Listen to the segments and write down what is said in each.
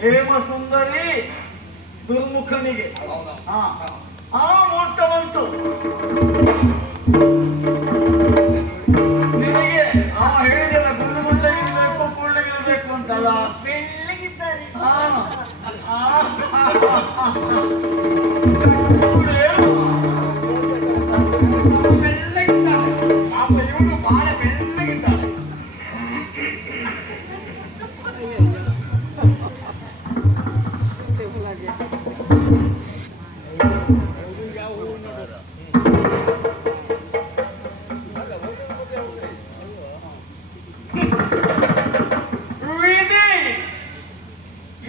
ಹೇಮ ಸುಂದರಿ ದುರ್ಮುಖನಿಗೆ ಆ ಮುಹೂರ್ತ ಬಂತು. ನಿನಗೆ ಹೇಳಿದೆಲ್ಲ ಗುಂಡು ಗುಂಡಗಿರ್ಬೇಕು ಕುಳ್ಳಗಿರ್ಬೇಕು ಅಂತಲ್ಲ, ಬೆಳ್ಳಗಿದ್ದಾರೆ. ಇವನು ಬಹಳ ಬೆಳ್ಳಗಿದ್ದಾನೆ.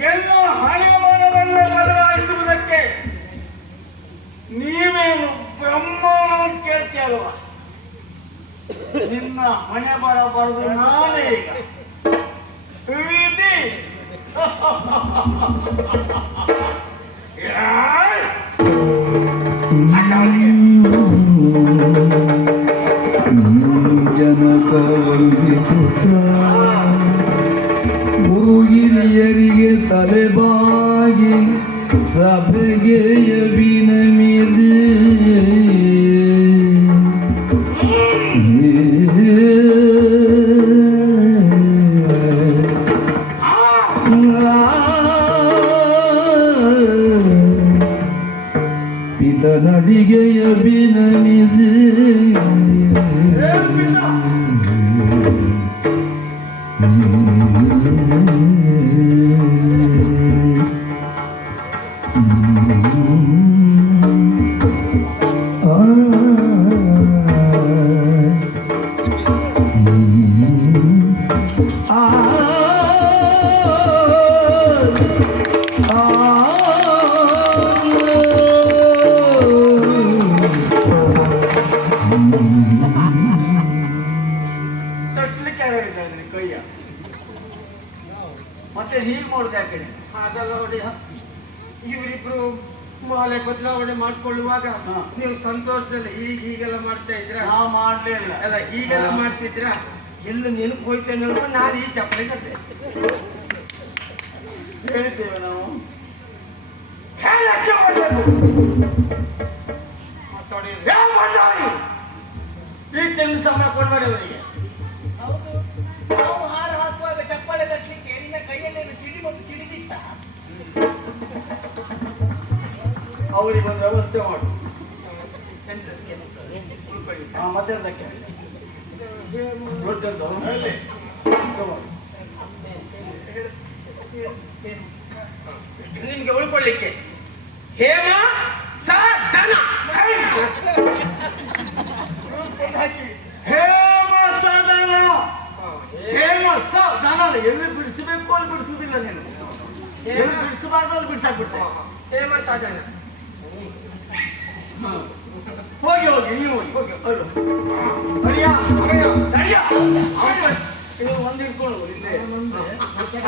ಎಲ್ಲ ಹಣೆಬರಹವನ್ನು ಬದಲಾಯಿಸುವುದಕ್ಕೆ ನೀವೇನು ಬ್ರಹ್ಮನ ಕೇಳ್ತೀಯಲ್ವ? ನಿನ್ನ ಹಣೆ ಬರಬಾರದು ನಾನೇ ಈಗ ವಿಧಿ. ಜನಕ ವಂದಿಸುತ್ತ ಗುರು ಹಿರಿಯರಿಗೆ ತಲೆಬಾಗಿ ಸಭೆಗೆ ವಿನಮಿಸಿ ಪಿತನಡಿಗೆಯ ವಿನಮಿಸಿ ಕೈಯ ಮತ್ತೆ ಹೀಗೆ ಮಾಡುದು ಯಾಕೆ? ಅದಲ್ಲ ನೋಡಿ, ಇವರಿಬ್ರು ಮಾಲೆ ಬದಲಾವಣೆ ಮಾಡ್ಕೊಳ್ಳುವಾಗ ನೀವು ಸಂತೋಷದಲ್ಲಿ ಹೀಗೆಲ್ಲ ಮಾಡ್ತಾ ಇದ್ರ? ನಾ ಮಾಡ್ಲಿಲ್ಲ. ಅಲ್ಲ, ಹೀಗೆಲ್ಲ ಮಾಡ್ತಿದ್ರ ಎಲ್ಲ ನೆನಪು ಹೋಯ್ತೇನೆ ಹೇಳ್ಕೊಂಡು ನಾನು ಈ ಚಪ್ಪಲಿ ಕಟ್ಟೆ ಹೇಳ್ತೇವೆ ನಾವು. ಈ ತೆಂಗು ಸಮಯ ಕೊಡ್ಬೇಡಿ ಅವರಿಗೆ. ನಾವು ಹಾರ ಹಾಕುವಾಗ ಚಪ್ಪಾಳೆ ಕಟ್ಟಲಿಕ್ಕೆ ನಿನ್ನ ಕೈಯಲ್ಲಿ ಸಿಡಿ ಮತ್ತು ಸಿಡಿದಿತ್ತ ಅವರಿಗೆ ಒಂದು ವ್ಯವಸ್ಥೆ ಮಾಡು. ಮತ್ತೆ ನಿಮ್ಗೆ ಉಳ್ಕೊಳ್ಳಿಕ್ಕೆ ಹೇಮ ಸಾಧನ. ಹೇಮ ಸಾಧನ. ಹೇಮ ಸಾಧನ ಎಲ್ಲಿ ಬಿಡಿಸಬೇಕು ಅಲ್ಲಿ ಬಿಡಿಸುವುದಿಲ್ಲ ನೀನು. ಎಲ್ಲಿ ಬಿಡಿಸಬಾರ್ದು ಅಲ್ಲಿ ಬಿಡ್ಸಾಕ್ಬಿಟ್ಟೆ. ಹೇಮ ಸಾಧನ. ಹೋಗಿ ಹೋಗಿ ನೀವು ಹೋಗಿ ಸರಿಯಾ ಸರಿಯಾ. ನೀವು ಒಂದು ಇಟ್ಕೊಳ್ಳು ಇಲ್ಲೇ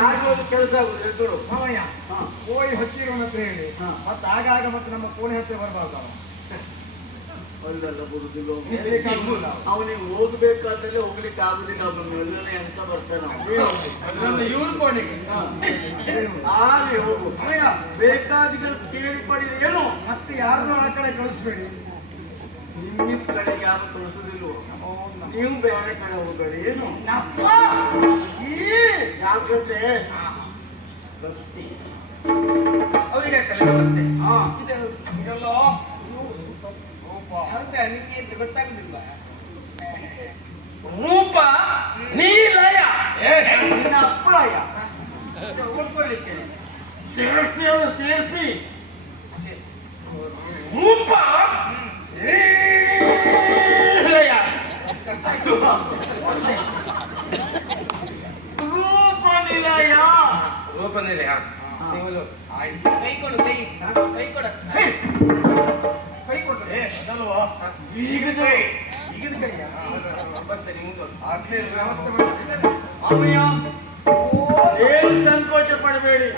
ಆಗೋದು ಕೆಲಸ ಆಗುದು ಇಟ್ಕೊಳ್ಳು. ಸಮಯ ಕೋಳಿ ಹಚ್ಚಿರೋಣ ಅಂತ ಹೇಳಿ ಮತ್ತೆ ಆಗಾಗ ಮತ್ತೆ ನಮ್ಮ ಕೋಣೆ ಹತ್ತಿರ ಬರಬಾರ್ದು. ಅಲ್ಲೆಲ್ಲ ಬರುದಿಲ್ಲ ಅವನಿಗೆ ಹೋಗ್ಬೇಕಾದ್ರೆ ಹೋಗ್ಲಿಕ್ಕೆ ಆಗುದಿಲ್ಲ. ಅವನು ಎಲ್ಲ ಎಂತ ಬರ್ತಾನೆ ಇವ್ರ ಕೋಣೆಗೆ ಅಲ್ಲಿ ಹೋಗು. ಬೇಕಾದಿಗಳು ಕೇಳಿ ಪಡೆದು ಏನು ಮತ್ತೆ ಯಾರನ್ನೂ ಆ ಕಡೆ ಕಳಿಸ್ಬೇಡಿ. ನಿಮ್ಮ ಕಡೆಗೆ ಯಾರು ಕಳಿಸುದಿಲ್ವೋ? ನೀವು ಬೇರೆ ಕಡೆ ಹೋಗಬೇಡಿ. ಏನು ಯಾಕಂದ್ರೆ ಭಕ್ತಿ ಅವರಿಗೆ ವ್ಯವಸ್ಥೆ ಇದೆಲ್ಲ ನಿಮಗೆ ಗೊತ್ತಾಗುದಿಲ್ಲ. ರೂಪ ನೀಲಯ ನಿನ್ನ ಅಪ್ರಾಯ ಉಳ್ಕೊಳ್ಳಿಕ್ಕೆ ಸೇರಿಸಿ ಅವರು ಸೇರಿಸಿ ರೂಪ ನೀಲಯ ರೂಪನಿಲಯ. ರೂಪನಿಲೆ ನೀವು ಆಯ್ತು. ಕೈ ಕೊಡು ಕೈ ಕೈ ಕೊಡ ಹೇ, ಕೈ ಕೊಡು ಏ ಅದಲ್ವಾ ಈಗದು ಈಗಿನ ಕೈಯ ಬರ್ತೇನೆ ಮುಂದೊಂದು ಆಗ್ಲೇ ಇಲ್ಲ. ವ್ಯವಸ್ಥೆ ಮಾಡ್ತೀನಿ ಮಾಮಯ್ಯ ಏನು ಸಂಕೋಚ ಪಡಬೇಡಿ.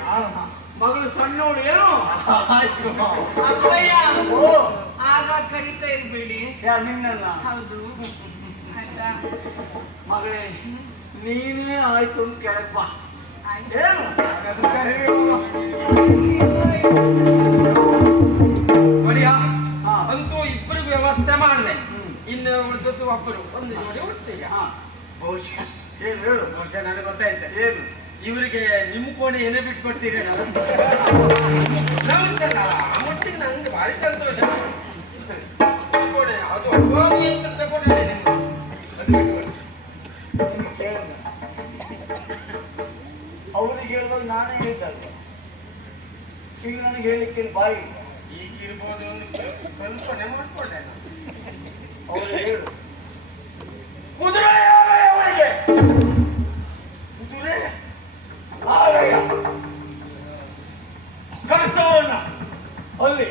ಮಗಳು ಸಣ್ಣವಳು ಏನು. ಆಯ್ತು. ಅಪ್ಪಯ್ಯ ಓ ಆಗ ಕರೀತಾ ಇರ್ಬೇಡಿ. ಯಾ ನಿನ್ನಲ್ಲ ಹೌದು ಆಯ್ತಾ? ಮಗಳೇ ನೀನೇ ಆಯ್ತು ಅಂತ ಕೇಳಪ್ಪ. ಆಯ್ತು. ಏನು ಹಾಗಾದ್ರೆ ಕರೀರಿ. ನೋಡಿಯಾ ಹಾ. ಅಂತೂ ಇಬ್ಬರಿಗೂ ವ್ಯವಸ್ಥೆ ಮಾಡಿದೆ. ಇನ್ನು ಉಳಿದದ್ದು ಒಬ್ಬರು ಒಂದು ಜೋಡಿ ಹುಡ್ತೀಗ ಹಾ, ಬಹುಶಃ ಏನು ಹೇಳು. ಬಹುಶಃ ನನಗೆ ಗೊತ್ತಾಯ್ತು. ಏನು ಇವರಿಗೆ ನಿಮ್ಮ ಕೋಣೆ ಏನೇ ಬಿಟ್ಕೊಡ್ತೀರಿ ನಮ್ದಲ್ಲ ಒಟ್ಟಿಗೆ ನಂಗೆ ಭಾರಿ ಸಂತೋಷ. ಕೋಣೆ ಅದು ಹೋಗಿ ಅಂತ ಕೊಟ್ಟಿದ್ದೇನೆ ಅದು ಬಿಟ್ಕೊಡಿ. ಅವ್ರಿಗೆ ಹೇಳುವಾಗ ನಾನೇ ಹೇಳಿದ್ದಲ್ಲ. ಈಗ ನನಗೆ ಹೇಳಿಕ್ಕೆ ಬಾಯಿ ಇಲ್ಲ. ಈಗ ಇರ್ಬೋದು ಒಂದು ಕಲ್ಪನೆ ಮಾಡ್ಕೊಂಡೆ ನಾನು. ಅವ್ರು ಹೇಳು. ಕುದುರೆ ಯಾವೇ ಅವಳಿಗೆ? ಕುದುರೆ ಆಲಯ ಕಳಿಸೋಣ. ಅಲ್ಲಿ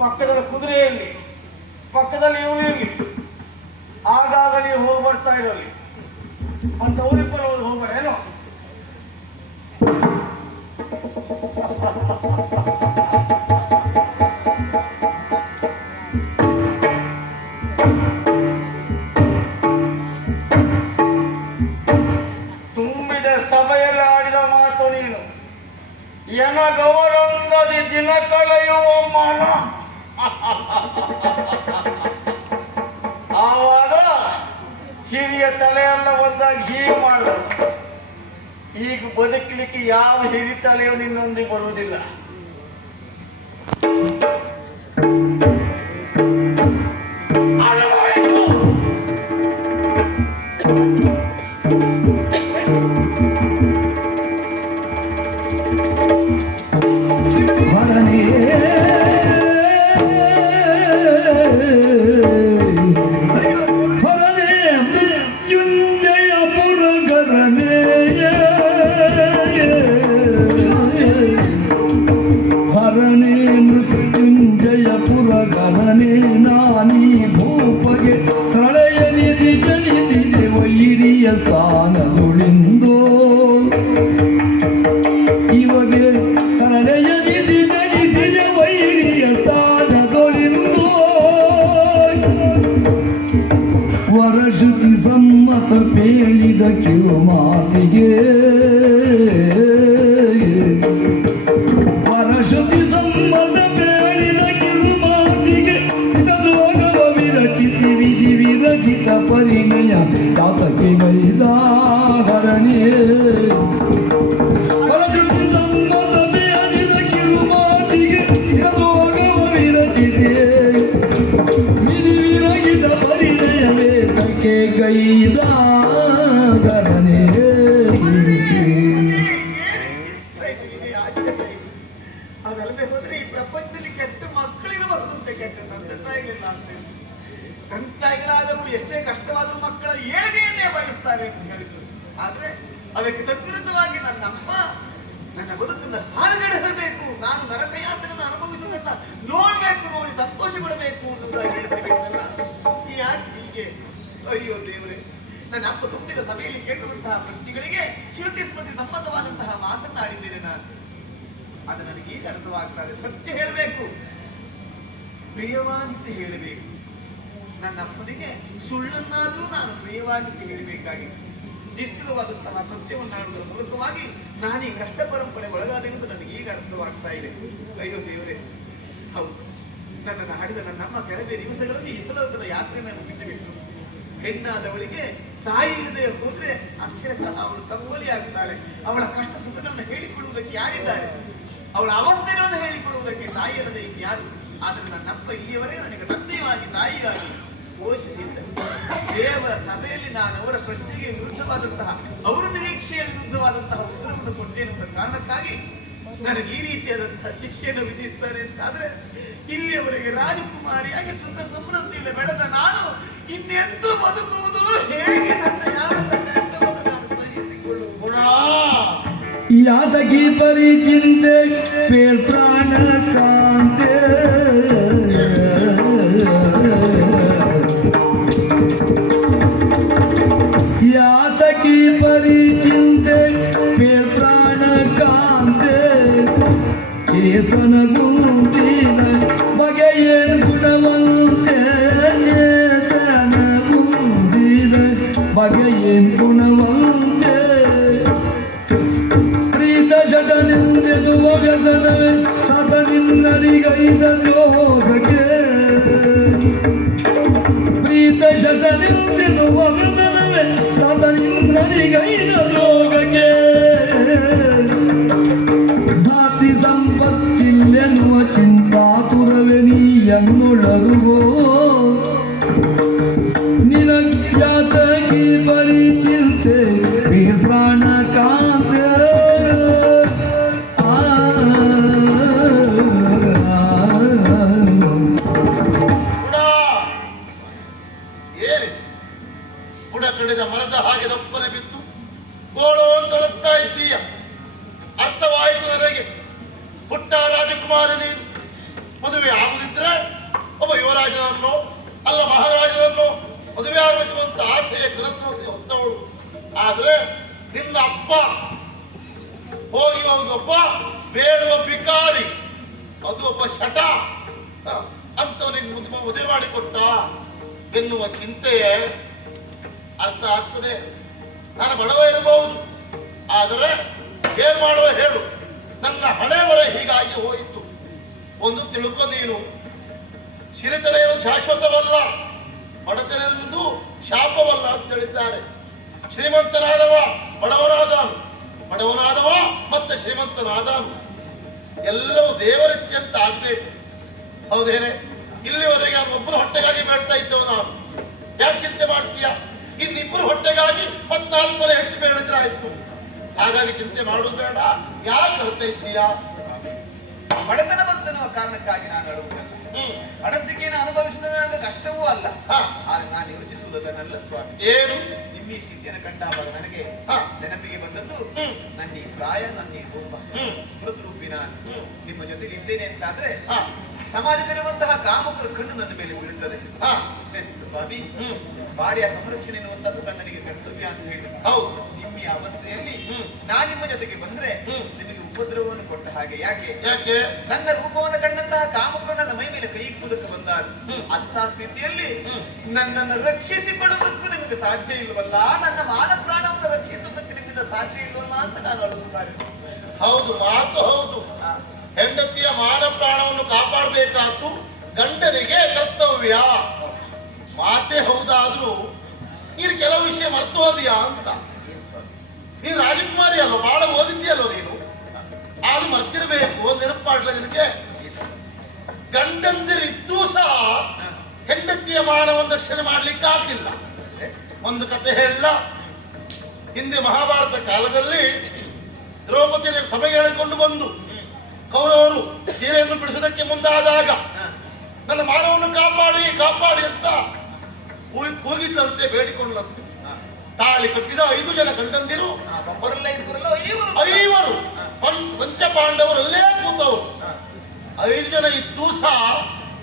ಪಕ್ಕದಲ್ಲಿ ಕುದುರೆಯಲ್ಲಿ ಪಕ್ಕದಲ್ಲಿ ಇವರಲ್ಲಿ ಆಗಾಗ ನೀವು ಹೋಗಿ ಬರ್ತಾ ಇರೋಲ್ಲಿ ಅಂತ ಅವರಿಬ್ಬರು ಹೋಗ್ಬೇಡ ಏನೋ. ತುಂಬಿದ ಸಭೆಯಲ್ಲಿ ಆಡಿದ ಮಾತು ನೀನು. ಎನಗವರೊಂದದಿ ದಿನ ಕಳೆಯುವ ಮಾನ. ಆವಾಗ ಹಿರಿಯ ತಲೆಯೆಲ್ಲ ಒಂದಾಗಿ ಹೀಗೆ ಮಾಡಿದ. ಈಗ ಬದುಕಲಿಕ್ಕೆ ಯಾವ ಹಿರಿ ತಲೆಯೂ ನಿನ್ನೊಂದಿಗೆ ಬರುವುದಿಲ್ಲ. ಅಳಬೇಕು. ಹರನೇ ಹರನೇ ಮೃತ್ಯುಂಜಯ ಪುರಗರನೇಯ ಹರನೇ ಮೃತ್ಯುಂಜಯ ಪುರಗರನೇ ನಾನೀ ಭೂಪಗೆ ಪ್ರಳಯ ನಿಧಿ ಚಲಿಸಿದೆ ವೈರಿಯ ಸ್ಥಾನದುಳಿಂದೋ ಇವಾಗ ಕರಡೆಯ ನಿಧಿ ನಡೆಸಿದ ವೈರಿಯ ಸ್ಥಾನದೊಳಿಂದೋ ವರಶ್ರುತಿ ಸಮ್ಮತ ಪೇಳಿದ ಕಿರುಮಾತಿಗೆ ವರಶ್ರುತಿ ಸಮ್ಮತ ಪೇಳಿದ ಕಿರುಮಾತಿಗೆ ರೋಗವ ವಿರಚಿಸಿ ವಿಧಿ ವಿರಚಿತ ಪರಿಣಯ ಜಾತಕ್ಕೆ ಗೈದ ಹರಣಿಯೇ ಗೈದಾಗರನೇ ಅದಲ್ಲದೆ ಹೋದ್ರೆ ಈ ಪ್ರಪಂಚದಲ್ಲಿ ಕೆಟ್ಟ ಮಕ್ಕಳಿರಬಾರದು ಅಂತ ಕೆಟ್ಟ ತಂದೆ ತಾಯಿಗಳಿಲ್ಲ ಅಂತ. ತಂದೆ ತಾಯಿಗಳಾದವರು ಎಷ್ಟೇ ಕಷ್ಟವಾದರೂ ಮಕ್ಕಳ ಏಳಿಗೆಯನ್ನೇ ಬಯಸ್ತಾರೆ ಅಂತ ಹೇಳಿದ್ರು. ಆದ್ರೆ ಅದಕ್ಕೆ ತದ್ವಿರುದ್ಧವಾಗಿ ನನ್ನಮ್ಮ ನನ್ನ ಬದುಕನ್ನು ಹಾಳುಗೆಡಬೇಕು, ನಾನು ನರಕ ಯಾತನೆಯನ್ನು ಅನುಭವಿಸುವುದನ್ನ ನೋಡ್ಬೇಕು, ನೋಡಿ ಸಂತೋಷ ಪಡಬೇಕು ಅನ್ನೋದಾಗಿ ಹೇಳಿದಲ್ಲ. ಯಾಕೆ ಹೀಗೆ? ಅಯ್ಯೋ ದೇವರೇ, ನನ್ನ ಅಪ್ಪ ತುಂಬಿದ ಸಭೆಯಲ್ಲಿ ಕೇಳುವಂತಹ ಪ್ರಶ್ನೆಗಳಿಗೆ ಶ್ರುತಿ ಸ್ಮೃತಿ ಸಮ್ಮತವಾದಂತಹ ಮಾತನ್ನಾಡಿದ್ದೇನೆ ನಾನು. ಅದು ನನಗೆ ಈಗ ಅರ್ಥವಾಗ್ತದೆ. ಸತ್ಯ ಹೇಳಬೇಕು, ಪ್ರಿಯವಾಗಿಸಿ ಹೇಳಬೇಕು. ನನ್ನ ಅಪ್ಪನಿಗೆ ಸುಳ್ಳನ್ನಾದರೂ ನಾನು ಪ್ರಿಯವಾಗಿಸಿ ಹೇಳಬೇಕಾಗಿತ್ತು. ನಿಷ್ಠುರವಾದಂತಹ ಸತ್ಯವನ್ನಾಡುವುದರ ಮೂಲಕವಾಗಿ ನಾನೀ ಕಷ್ಟ ಪರಂಪರೆ ಒಳಗಾದೆಂದು ನನಗೆ ಈಗ ಅರ್ಥವಾಗ್ತಾ ಇದೆ. ಅಯ್ಯೋ ದೇವರೇ, ಹೌದು, ನನ್ನನ್ನು ಹಾಡಿದ ನನ್ನಮ್ಮ ಕೆಲವೇ ದಿವಸಗಳಲ್ಲಿ ಇಹಲೋಕದ ಯಾತ್ರೆಯನ್ನು ಮುಗಿಸಬೇಕು. ಹೆಣ್ಣಾದವಳಿಗೆ ತಾಯಿ ಇಲ್ಲದೆ ಹೋದ್ರೆ ಅಕ್ಷರಶಃ ಅವಳು ತಮ್ಮೋಲಿ ಆಗ್ತಾಳೆ. ಅವಳ ಕಷ್ಟ ಸುಖಗಳನ್ನು ಹೇಳಿಕೊಡುವುದಕ್ಕೆ ಯಾರಿದ್ದಾರೆ? ಅವಳ ಅವಸ್ಥೆಗಳನ್ನು ಹೇಳಿಕೊಡುವುದಕ್ಕೆ ತಾಯಿ ಅಲ್ಲದೆ ಯಾರು? ಆದ್ರೆ ನನ್ನಪ್ಪ ಇಲ್ಲಿಯವರೆಗೆ ನನಗೆ ತಂದೆಯಾಗಿ ತಾಯಿಯಾಗಿ ಪೋಷಿಸಿದ್ದ. ದೇವರ ಸಭೆಯಲ್ಲಿ ನಾನು ಅವರ ಪ್ರಶ್ನೆಗೆ ವಿರುದ್ಧವಾದಂತಹ, ಅವರ ನಿರೀಕ್ಷೆಯ ವಿರುದ್ಧವಾದಂತಹ ಉತ್ತರವನ್ನು ಕೊಟ್ಟೇನೆಂಬ ಕಾರಣಕ್ಕಾಗಿ ನನಗೆ ಈ ರೀತಿಯಾದಂತಹ ಶಿಕ್ಷೆಯನ್ನು ವಿಧಿಸ್ತಾರೆ ಅಂತಾದ್ರೆ, ಇಲ್ಲಿಯವರೆಗೆ ರಾಜಕುಮಾರಿಯಾಗಿ ಸುಖ ಸಮೃದ್ಧಿಯಲ್ಲಿ ಬೆಳೆದ ನಾನು ಇನ್ನೆಂದು ಬದುಕುವುದು ಹೇಗೆ ನನ್ನ ಯಾವ ಕಷ್ಟವನ್ನು ನಾನು ಸಹಿಸಿಕೊಳ್ಳುವುದು? ಗುಣ ಯಾತಕಿ ಪರಿಚಿಂತೆ ಪೇಳ್ ಪ್ರಾಣ ಕಾಂತೆ ಯಾತಕಿ ಪರಿಚಿಂತೆ ಪೇಳ್ ಪ್ರಾಣ ಕಾಂತೆ ಚೇತನ ಗುಂಪಿನ ಬಗೆಯೇ ಗುಣವಂತೆ ಚೇತನ ಗುಂಪಿನ ಬಗೆಯೇ ಗುಣವಂತೆ ಪ್ರೀತ ಜಟನಿಂದೆದುವ ವ್ಯಸನವೇ ಸತನಿನ್ನರಿಗೈದ ಲೋಕಕ್ಕೆ ಪ್ರೀತ ಜಟನಿಂದೆದುವ ವ್ಯಸನವೇ ಸತನಿನ್ನರಿಗೈದ ಲೋಕಕ್ಕೆ ಧಾತಿ ಸಂಪತ್ತಿಲ್ಲೆನ್ನುವ ಚಿಂತಾತುರವೇ ನೀ ಎನ್ನೊಳಗುವೋ ನಿನಗ್ಯಾತಕಿ ಪರಿಚಿಂತೆ ಪ್ರಾಣ ಕಾಂತೆ ಗುಣ ಏನಿದೆ? ಬುಡ ಕಡಿದ ಮರದ ಹಾಗೆ ದಪ್ಪನೆ ಬಿತ್ತು ಗೋಳು ಅಂತೊಳುತ್ತಾ ಇದ್ದೀಯ. ಅರ್ಥವಾಯಿತು ನನಗೆ. ಪುಟ್ಟ ರಾಜಕುಮಾರ ನೀನು ಮದುವೆ ಆಗುದಿದ್ರೆ ಒಬ್ಬ ಯುವರಾಜನನ್ನು ಅಲ್ಲ ಮಹಾರಾಜನನ್ನು ಮದುವೆ ಆಗಬೇಕು ಅಂತ ಆಸೆಯ ಕನಸು ಹೊತ್ತವಳು. ಆದ್ರೆ ನಿನ್ನ ಅಪ್ಪ ಹೋಗಿ ಒಬ್ಬ ಬೇಡುವ ಬಿಕಾರಿ, ಅದು ಒಬ್ಬ ಶಟ ಅಂತವನಿಗೆ ಮದುವೆ ಮಾಡಿಕೊಟ್ಟ ಎನ್ನುವ ಚಿಂತೆಯೇ ಅರ್ಥ ಆಗ್ತದೆ. ನಾನು ಬಡವ ಇರಬಹುದು, ಆದರೆ ಏನ್ ಮಾಡುವ ಹೇಳು, ನನ್ನ ಹಣೆ ಬರ ಹೀಗಾಗಿ ಹೋಯಿತು. ಒಂದು ತಿಳ್ಕೊ ನೀನು, ಸಿರಿತನ ಏನು ಶಾಶ್ವತವಲ್ಲ, ಬಡತನ ಎನ್ನುವುದು ಶಾಪವಲ್ಲ ಅಂತ ಹೇಳಿದ್ದಾರೆ. ಶ್ರೀಮಂತನಾದವ ಬಡವನಾದನು, ಬಡವನಾದವ ಮತ್ತೆ ಶ್ರೀಮಂತನಾದನು, ಎಲ್ಲವೂ ದೇವರಿಚ್ಛೆ ಅಂತ ಆಗ್ಬೇಕು. ಹೌದೇನೆ? ಇಲ್ಲಿವರೆಗೆ ಒಬ್ಬರು ಹೊಟ್ಟೆಗಾಗಿ ಬೇಡ್ತಾ ಇದ್ದವ ನಾನು. ಯಾಕೆ ಚಿಂತೆ ಮಾಡ್ತೀಯ? ಇನ್ನಿಬ್ಬರು ಹೊಟ್ಟೆಗಾಗಿ 14 ಹೆಚ್ಚು ಬೇಡಿದ್ರೆ ಆಯ್ತು. ಹಾಗಾಗಿ ಚಿಂತೆ ಮಾಡೋದು ಬೇಡ. ಯಾಕೆ ಹೇಳ್ತಾ ಇದ್ದೀಯಾ? ಬಡತನ ಬಂತನ್ನುವ ಕಾರಣಕ್ಕಾಗಿ ನಾನು ಅಳುವುದಲ್ಲ. ಬಡತಿಕೆಯನ್ನು ಅನುಭವಿಸಿದ ನನಗೆ ಕಷ್ಟವೂ ಅಲ್ಲ. ಆದ್ರೆ ನಾನು ಯೋಚಿಸುವುದನ್ನೆಲ್ಲ ಸ್ವಾಮಿ, ಏನು ನಿಮ್ಮ ಈ ಸ್ಥಿತಿಯನ್ನು ಕಂಡಾಗ ನನಗೆ ನೆನಪಿಗೆ ಬಂದದ್ದು, ನನ್ನ ಈ ಪ್ರಾಯ, ನನ್ನ ಈ ರೂಪ, ಮೃದ್ರೂಪಿ ನಾನು ನಿಮ್ಮ ಜೊತೆಗೆ ಇದ್ದೇನೆ ಅಂತಾದ್ರೆ ಸಮಾಜದಲ್ಲಿರುವಂತಹ ಕಾಮಕರ ಕಣ್ಣು ನನ್ನ ಮೇಲೆ ಬೀಳುತ್ತದೆ. ಸ್ವಾಮಿ, ಬಾಡಿಯ ಸಂರಕ್ಷಣೆ ಎನ್ನುವಂತದ್ದು ಕಣ್ಣನಿಗೆ ಕರ್ತವ್ಯ ಅಂತ ಹೇಳಿ ನಿಮ್ಮ ಈ ಅವಸ್ಥೆಯಲ್ಲಿ ನಾನು ನಿಮ್ಮ ಜೊತೆಗೆ ಬಂದ್ರೆ ನಿಮಗೆ ಉಪದ್ರವವನ್ನು ಕೊಟ್ಟ ಹಾಗೆ. ಯಾಕೆ? ನನ್ನ ರೂಪವನ್ನು ಕಂಡಂತಹ ಕಾಮಕರು ನನ್ನ ಮೈ ಮೇಲೆ ಕೈ ಇಕ್ಕುವುದಕ್ಕೆ ಬಂದಾಗ ಅಂತಹ ಸ್ಥಿತಿಯಲ್ಲಿ ನನ್ನನ್ನು ರಕ್ಷಿಸಿಕೊಳ್ಳುವುದಕ್ಕೂ ನಿಮಗೆ ಸಾಧ್ಯ ಇಲ್ವಲ್ಲ, ನನ್ನ ಮಾನ ಪ್ರಾಣವನ್ನು ರಕ್ಷಿಸುವುದಕ್ಕೆ ನಿಮ್ಮಿಂದ ಸಾಧ್ಯ ಇಲ್ವಲ್ಲ ಅಂತ ನಾನು ಅಳುತ್ತಾರೆ. ಹೌದು, ಮಾತು ಹೌದು. ಹೆಂಡತಿಯ ಮಾನ ಪ್ರಾಣವನ್ನು ಕಾಪಾಡಬೇಕಾದ್ದು ಗಂಡನಿಗೆ ಕರ್ತವ್ಯ. ಮಾತೇ ಹೌದಾದ್ರೂ ನೀನು ಕೆಲವು ವಿಷಯ ಮರ್ತು ಹೋದಿಯಾ ಅಂತ. ನೀನು ರಾಜಕುಮಾರಿ ಅಲ್ವ, ಬಹಳ ಓದಿದ್ಯಲ್ವ ನೀನು, ಆದ್ರೂ ಮರ್ತಿರ್ಬೇಕು. ನೆನಪು ಮಾಡ್ಲ ನಿನಗೆ, ಗಂಡಂದಿರಿದ್ದೂ ಸಹ ಹೆಂಡತಿಯ ಮಾನವನ್ನು ರಕ್ಷಣೆ ಮಾಡ್ಲಿಕ್ಕೆ ಆಗ್ಲಿಲ್ಲ. ಒಂದು ಕತೆ ಹೇಳ. ಹಿಂದೆ ಮಹಾಭಾರತ ಕಾಲದಲ್ಲಿ ದ್ರೌಪದಿಯ ಸಭೆಗೆ ಹೇಳಿಕೊಂಡು ಬಂದು ಕೌರವರು ಸೀರೆಯನ್ನು ಬಿಡಿಸೋದಕ್ಕೆ ಮುಂದಾದಾಗ ನನ್ನ ಮಾನವನ್ನು ಕಾಪಾಡಿ ಕಾಪಾಡಿ ಅಂತ ಕೂಗಿದ್ದಂತೆ, ಬೇಡಿಕೊಂಡಂತೆ. ತಾಳಿ ಕಟ್ಟಿದ 5 ಜನ ಗಂಡಂದಿರು, 5 ಪಂಚಪಾಂಡವರಲ್ಲೇ ಕೂತವರು. 5 ಜನ ಇದ್ದೂ ಸಹ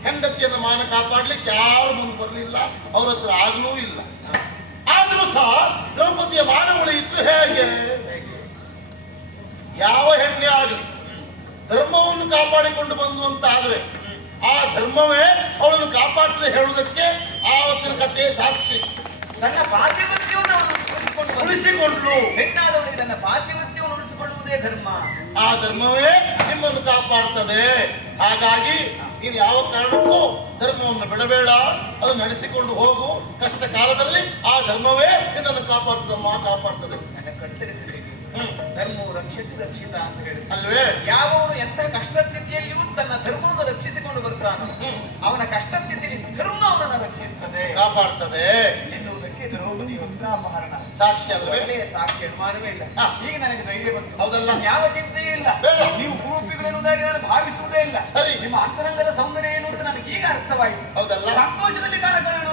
ಹೆಂಡತಿಯನ್ನು ಮಾನ ಕಾಪಾಡ್ಲಿಕ್ಕೆ ಯಾರು ಮುಂದೆ ಬರಲಿಲ್ಲ, ಅವ್ರ ಹತ್ರ ಆಗ್ಲೂ ಇಲ್ಲ. ಆದರೂ ಸಹ ದ್ರೌಪದಿಯ ಮಾನಗಳು ಇತ್ತು ಹೇಗೆ? ಯಾವ ಹೆಣ್ಣೆ ಆಗಲಿ ಧರ್ಮವನ್ನು ಕಾಪಾಡಿಕೊಂಡು ಬಂದು ಅಂತ ಆದ್ರೆ ಆ ಧರ್ಮವೇ ಅವಳನ್ನು ಕಾಪಾಡ್ತದೆ ಹೇಳುವುದಕ್ಕೆ ಆವತ್ತಿನ ಕಥೆ ಸಾಕ್ಷಿ. ನನ್ನ ಪಾತಿವೃತ್ಯವನ್ನು ಉಳಿಸಿಕೊಂಡ್ಲು. ಹೆಣ್ಣಾದವಳಿಗೆ ನನ್ನ ಪಾತಿವೃತ್ಯವನ್ನು ಉಳಿಸಿಕೊಳ್ಳುವುದೇ ಧರ್ಮ. ಆ ಧರ್ಮವೇ ನಿಮ್ಮನ್ನು ಕಾಪಾಡ್ತದೆ. ಹಾಗಾಗಿ ನೀನು ಯಾವ ಕಾರಣಕ್ಕೂ ಧರ್ಮವನ್ನು ಬಿಡಬೇಡ, ಅದು ನಡೆಸಿಕೊಂಡು ಹೋಗು. ಕಷ್ಟ ಕಾಲದಲ್ಲಿ ಆ ಧರ್ಮವೇ ನಿನ್ನನ್ನು ಕಾಪಾಡ್ತದೆ. ನನ್ನ ಕತ್ತರಿಸಬೇಕು. ಧರ್ಮವು ರಕ್ಷಿತ ರಕ್ಷಿತ ಅಂತ ಹೇಳಿ ಅಲ್ವೇ? ಯಾವನು ಎಂತಹ ಕಷ್ಟ ಸ್ಥಿತಿಯಲ್ಲಿಯೂ ತನ್ನ ಧರ್ಮವನ್ನು ರಕ್ಷಿಸಿಕೊಂಡು ಬರ್ತಾನೋ ಅವನ ಕಷ್ಟ ಸ್ಥಿತಿಯಲ್ಲಿ ಧರ್ಮ ಅವನನ್ನು ರಕ್ಷಿಸ್ತದೆ, ಕಾಪಾಡ್ತದೆ ಎನ್ನುವುದಕ್ಕೆ ದ್ರೌಪದಿ ವಸ್ತ್ರಾಪಹರಣ ಸಾಕ್ಷಿ ಅಲ್ವೇ? ಒಳ್ಳೆಯ ಸಾಕ್ಷಿ, ಅನುಮಾನವೇ ಇಲ್ಲ. ಈಗ ನನಗೆ ಧೈರ್ಯ ಬಂತು. ಹೌದಲ್ಲ? ಯಾವ ಚಿಂತೆಯೂ ಇಲ್ಲ. ಬೇಡ. ನೀವು ಕುರೂಪಿಗಳೆನ್ನುವುದಾಗಿ ನಾನು ಭಾವಿಸುವುದೇ ಇಲ್ಲ. ಸರಿ. ನಿಮ್ಮ ಅಂತರಂಗದ ಸೌಂದರ್ಯ ಏನು ಅಂತ ನನಗೆ ಈಗ ಅರ್ಥವಾಯಿತು. ಹೌದಲ್ಲ? ಸಂತೋಷದಲ್ಲಿ ಕಾಲ ಕಾಣು.